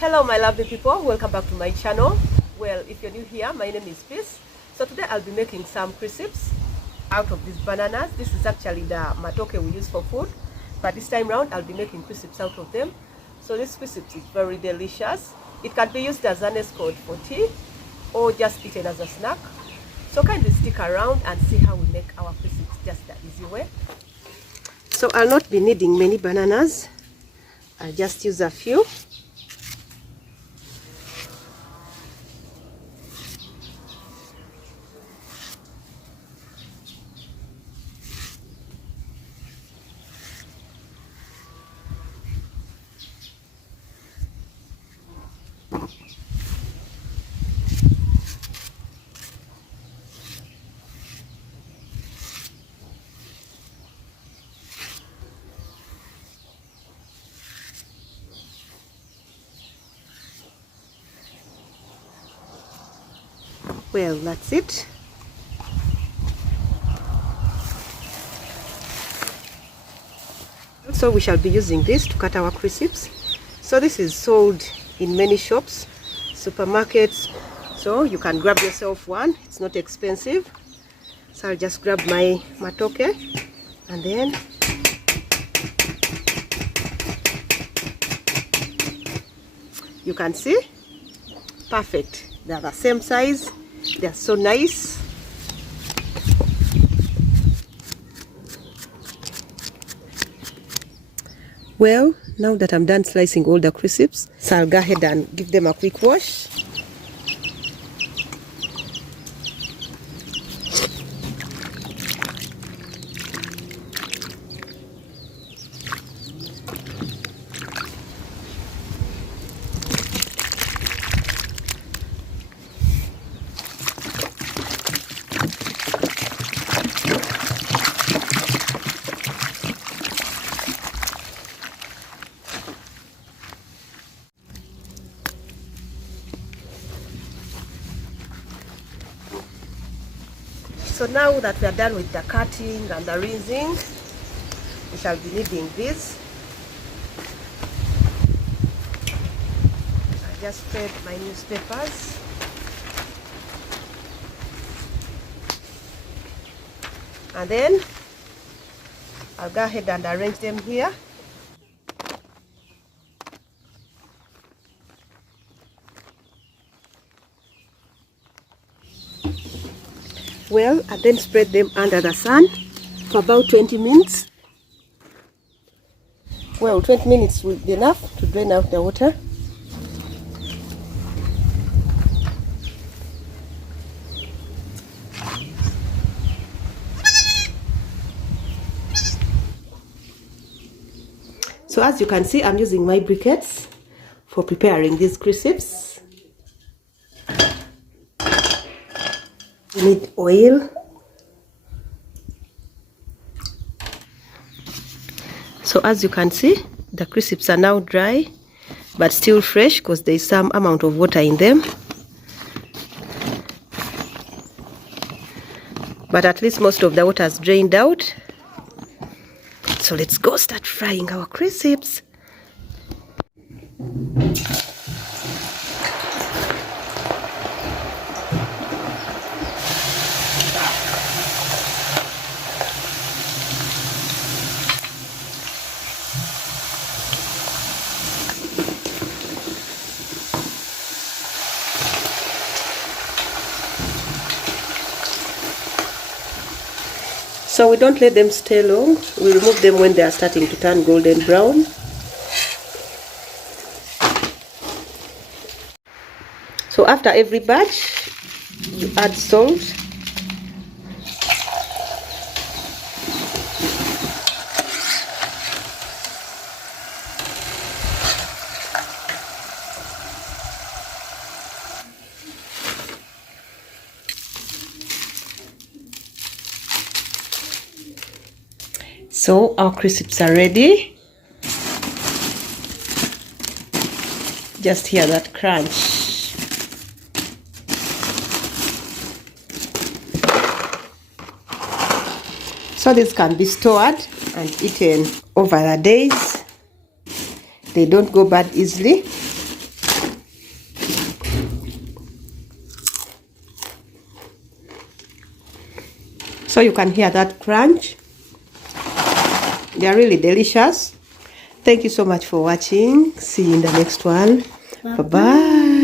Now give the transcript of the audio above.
Hello my lovely people, welcome back to my channel. Well, if you're new here, my name is Peace. So today I'll be making some crisps out of these bananas. This is actually the matoke we use for food, but this time round I'll be making crisps out of them. So this crisps is very delicious. It can be used as an escort for tea or just eaten as a snack. So kindly stick around and see how we make our crisps just the easy way. So I'll not be needing many bananas. I'll just use a few. Well, that's it. So we shall be using this to cut our crisps. So this is sold in many shops, supermarkets, so you can grab yourself one. It's not expensive. So I'll just grab my matoke and then you can see, perfect. They're the same size. They're so nice. Well, now that I'm done slicing all the crisps, so I'll go ahead and give them a quick wash. So now that we are done with the cutting and the rinsing, we shall be needing this. I just spread my newspapers. And then I'll go ahead and arrange them here. Well, I then spread them under the sun for about 20 minutes. Well, 20 minutes will be enough to drain out the water. So as you can see, I'm using my briquettes for preparing these crisps. You need oil. So as you can see, the crisps are now dry but still fresh because there is some amount of water in them, but at least most of the water has drained out. So let's go start frying our crisps. So we don't let them stay long. We remove them when they are starting to turn golden brown. So after every batch, you add salt. So our crisps are ready. Just hear that crunch. So this can be stored and eaten over the days. They don't go bad easily. So you can hear that crunch. They are really delicious. Thank you so much for watching. See you in the next one. Bye-bye.